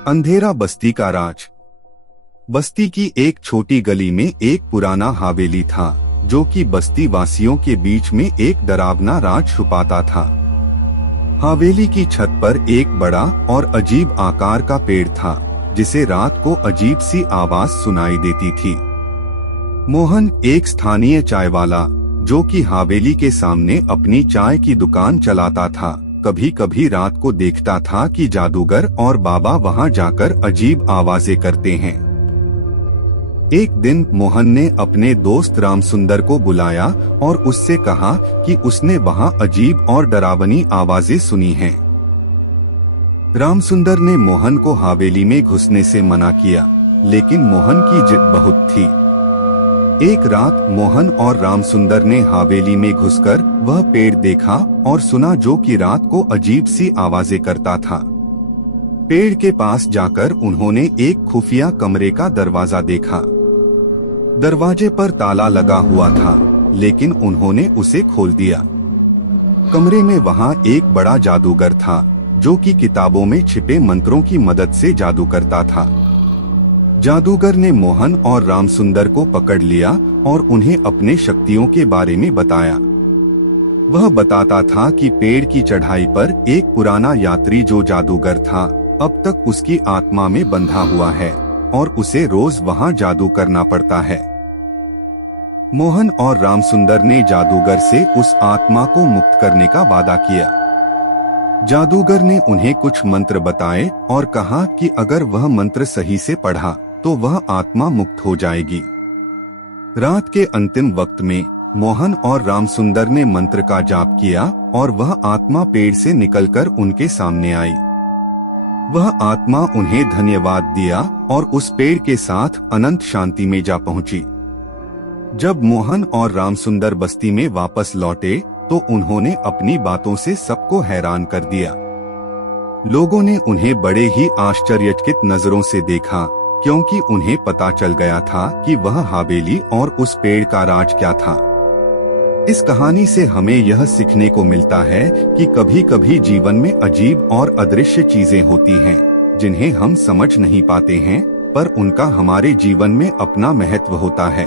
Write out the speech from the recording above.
अंधेरा बस्ती का राज। बस्ती की एक छोटी गली में एक पुराना हवेली था, जो कि बस्ती वासियों के बीच में एक डरावना राज छुपाता था। हवेली की छत पर एक बड़ा और अजीब आकार का पेड़ था, जिसे रात को अजीब सी आवाज सुनाई देती थी। मोहन एक स्थानीय चाय वाला, जो कि हवेली के सामने अपनी चाय की दुकान चलाता था, कभी कभी रात को देखता था कि जादूगर और बाबा वहां जाकर अजीब आवाजें करते हैं। एक दिन मोहन ने अपने दोस्त रामसुंदर को बुलाया और उससे कहा कि उसने वहां अजीब और डरावनी आवाजें सुनी हैं। रामसुंदर ने मोहन को हवेली में घुसने से मना किया, लेकिन मोहन की जिद बहुत थी। एक रात मोहन और रामसुंदर ने हवेली में घुसकर वह पेड़ देखा और सुना, जो कि रात को अजीब सी आवाजें करता था। पेड़ के पास जाकर उन्होंने एक खुफिया कमरे का दरवाजा देखा। दरवाजे पर ताला लगा हुआ था, लेकिन उन्होंने उसे खोल दिया। कमरे में वहां एक बड़ा जादूगर था, जो कि किताबों में छिपे मंत्रों की मदद से जादू करता था। जादूगर ने मोहन और रामसुंदर को पकड़ लिया और उन्हें अपने शक्तियों के बारे में बताया। वह बताता था कि पेड़ की चढ़ाई पर एक पुराना यात्री, जो जादूगर था, अब तक उसकी आत्मा में बंधा हुआ है और उसे रोज वहां जादू करना पड़ता है। मोहन और रामसुंदर ने जादूगर से उस आत्मा को मुक्त करने का वादा किया। जादूगर ने उन्हें कुछ मंत्र बताए और कहा कि अगर वह मंत्र सही से पढ़ा तो वह आत्मा मुक्त हो जाएगी। रात के अंतिम वक्त में मोहन और रामसुंदर ने मंत्र का जाप किया और वह आत्मा पेड़ से निकलकर उनके सामने आई। वह आत्मा उन्हें धन्यवाद दिया और उस पेड़ के साथ अनंत शांति में जा पहुंची। जब मोहन और रामसुंदर बस्ती में वापस लौटे तो उन्होंने अपनी बातों से सबको हैरान कर दिया। लोगों ने उन्हें बड़े ही आश्चर्यचकित नजरों से देखा, क्योंकि उन्हें पता चल गया था कि वह हवेली और उस पेड़ का राज क्या था। इस कहानी से हमें यह सीखने को मिलता है कि कभी कभी जीवन में अजीब और अदृश्य चीजें होती हैं, जिन्हें हम समझ नहीं पाते हैं, पर उनका हमारे जीवन में अपना महत्व होता है।